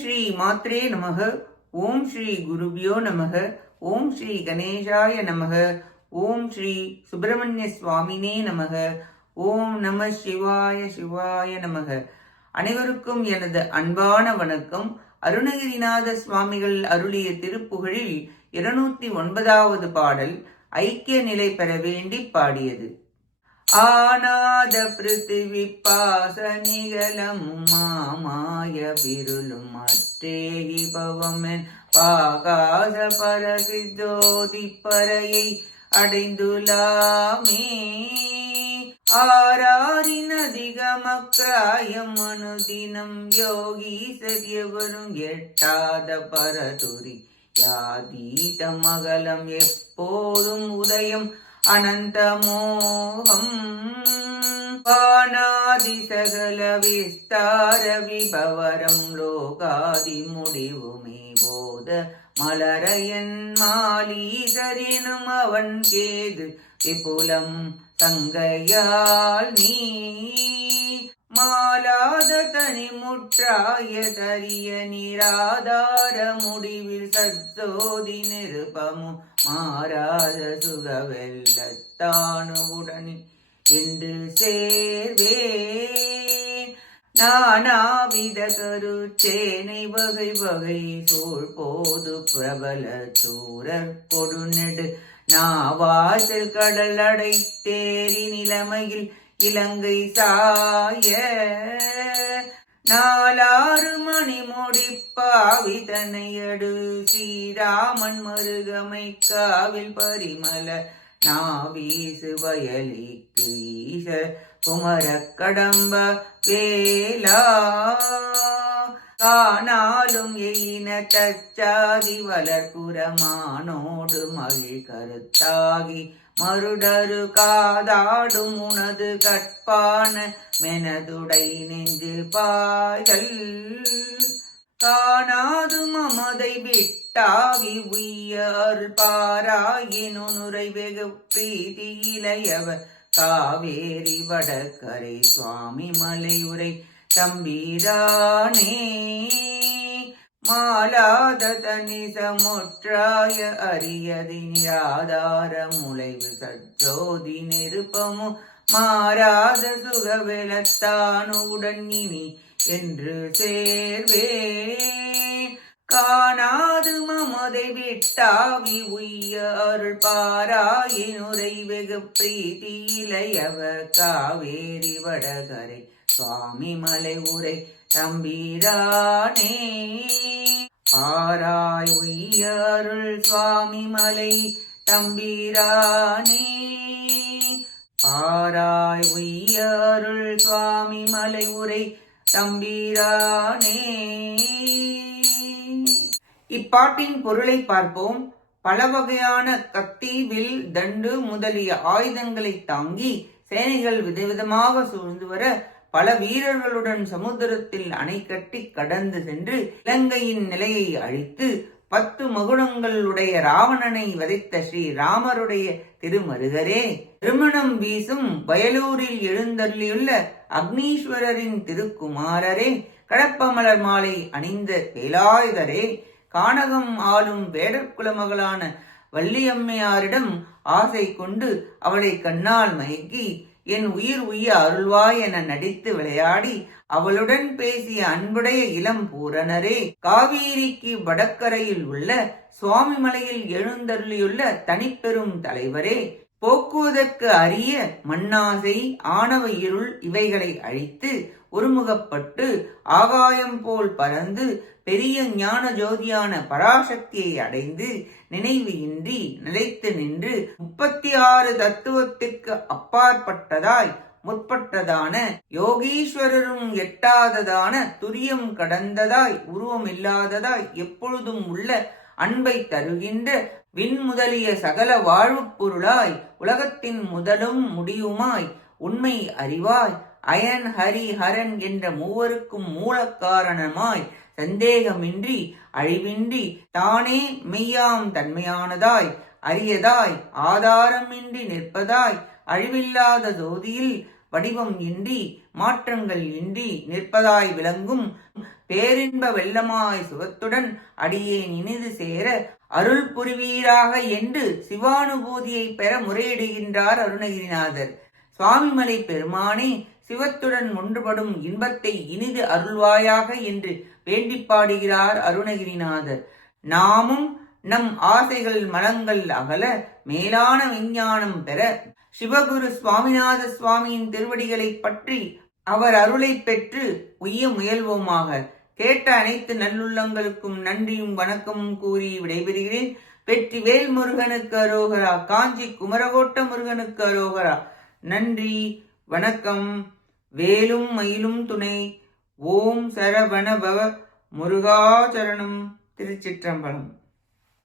ஸ்ரீ மாத்ரே நமக. ஓம் ஸ்ரீ குருபியோ நமக. ஓம் ஸ்ரீ கணேசாய நமக. ஓம் ஸ்ரீ சுப்பிரமணிய சுவாமினே நமக. ஓம் நம சிவாய சிவாய நமக. அனைவருக்கும் எனது அன்பான வணக்கம். அருணகிரிநாத சுவாமிகள் அருளிய திருப்புகழில் 209வது பாடல் ஐக்கிய நிலை பெற வேண்டி பாடியது. ஆனாத பிருத்திவி பாசனிகலமும் மாமாய விருளும் அற்றேகி பவமென் பாகாச பரசித்தோதி பறையை அடைந்துலாமே. ஆராரின் அதிகமக்ராயம் அனுதினம் யோகீசர் எவரும் எட்டாத பரதுரி யாதீத மகளம் எப்போதும் உதயம் அனந்த மோகம் பானாதி சகல விஸ்தார விபவரம் லோகாதி முடிவுமே போத மலரையன் மாலீசரினும் அவன் கேது விபுலம் சங்கையால் நீ மாலாத தனி முற்றாய தரிய நிராதார முடிவில் சத்சோதி நிருபமு மாறாத சுகவெல்லத்தானுவுடன் என்று சேர்வே. நானாவித கருச்சேனை வகை வகை சூழ் போது பிரபல சூரர் கொடுநெடு நாவாசல் கடல் அடை தேரி நிலைமையில் இலங்கை சாய 4 மணி முடிப்பாவி தன்னையடு ஸ்ரீராமன் மருகமை காவில் பரிமல நாவீசு வயலிக்கு ஈச குமர கடம்ப வேலா காணாலும் எயின தச்சாதி வளர்குரமானோடு மழி கருத்தாகி மருடரு காதாடும் உனது கற்பான மெனதுடை நெஞ்சு பாய்தல் காணாது மமதை விட்டாவி உய்யர் பாராயினுரை வெகு பிரீதியிலையவர் காவேரி வடகரை சுவாமி மலை உரை தம்பீரானே. மாலாத தனிசமுற்றாய அரியதி நிராதார முளைவு சஜோதி நெருப்பமு மாறாத சுகவெலத்தானுடன் இனி என்று சேர்வே. காணாது மமதை விட்டாவி உய்ய அருள் பாராயினுரை வெகு பிரீதியிலையவ காவேரி வடகரை சுவாமி மலை உரை தம்பீரானே. பாராய் உய்யருள் சுவாமி மலை தம்பீரானே. பாராய் உய்யருள் சுவாமி மலை உரை தம்பீரானே. இப்பாட்டின் பொருளை பார்ப்போம். பல வகையான கத்தி, வில், தண்டு முதலிய ஆயுதங்களை தாங்கி சேனைகள் விதவிதமாக சூழ்ந்து வர பல வீரர்களுடன் சமுத்திரத்தில் அணை கட்டி கடந்து சென்று இலங்கையின் நிலையை அழித்து 10 மகுடங்களுடைய ராவணனை வதைத்த ஸ்ரீ ராமருடைய திருமருகரே, திருமணம் வீசும் வயலூரில் எழுந்தருளியுள்ள அக்னீஸ்வரரின் திருக்குமாரரே, கடப்பமலர் மாலை அணிந்த வேலாயுதரே, கானகம் ஆளும் வேடற்குலமகளான வள்ளியம்மையாரிடம் ஆசை கொண்டு அவளை கண்ணால் மயக்கி என் உயிர் உய்ய அருள்வாய் என நடித்து விளையாடி அவளுடன் பேசிய அன்புடைய இளம் பூரணரே, காவேரிக்கு வடக்கரையில் உள்ள சுவாமி மலையில் எழுந்தருளியுள்ள தனிப்பெரும் தலைவரே, போக்குவதற்கு அரிய மண்ணாசை ஆணவ இருள் இவைகளை அழித்து ஒருமுகப்பட்டு ஆகாயம் போல் பறந்து பெரிய ஞான ஜோதியான பராசக்தியை அடைந்து நினைவு இன்றி நிலைத்து நின்று 36 தத்துவத்திற்கு அப்பாற்பட்டதாய் முற்பட்டதான யோகீஸ்வரரும் எட்டாததான துரியம் கடந்ததாய் உருவமில்லாததாய் எப்பொழுதும் உள்ள அன்பை தருகின்ற விண் முதலிய சகல வாழ்வு பொருளாய் உலகத்தின் முதலும் முடியுமாய் உண்மை அறிவாய் அயன் ஹரி ஹரன் என்ற மூவருக்கும் மூல காரணமாய் சந்தேகமின்றி அழிவின்றி தானே மெய்யாம் தன்மையானதாய் அரியதாய் ஆதாரமின்றி நிற்பதாய் அழிவில்லாத ஜோதியில் வடிவம் இன்றி மாற்றங்கள் இன்றி நிற்பதாய் விளங்கும் பேரின்ப வெள்ளமாய் சுகத்துடன் அடியேன் இனிது சேர அருள் புரிவீராக என்று சிவானுபூதியை பெற முறையிடுகின்றார் அருணகிரிநாதர். சுவாமிமலை பெருமானே, சிவத்துடன் ஒன்றுபடும் இன்பத்தை இனிது அருள்வாயாக என்று வேண்டி பாடுகிறார் அருணகிரிநாதர். நாமும் நம் ஆசைகள் மலங்கள் அகல மேலான விஞ்ஞானம் பெற சிவகுரு சுவாமிநாத சுவாமியின் திருவடிகளை பற்றி அவர் அருளை பெற்று உய்ய முயல்வோமாக. கேட்ட அனைத்து நல்லுள்ளங்களுக்கும் நன்றியும் வணக்கமும் கூறி விடைபெறுகிறேன். வெற்றி வேல் முருகனுக்கு அரோகரா. காஞ்சி குமரகோட்ட முருகனுக்கு அரோகரா. நன்றி, வணக்கம். வேலும் மயிலும் துணை. ஓம் சரவண பவ முருகாச்சரணம். திருச்சிற்றம்பலம்.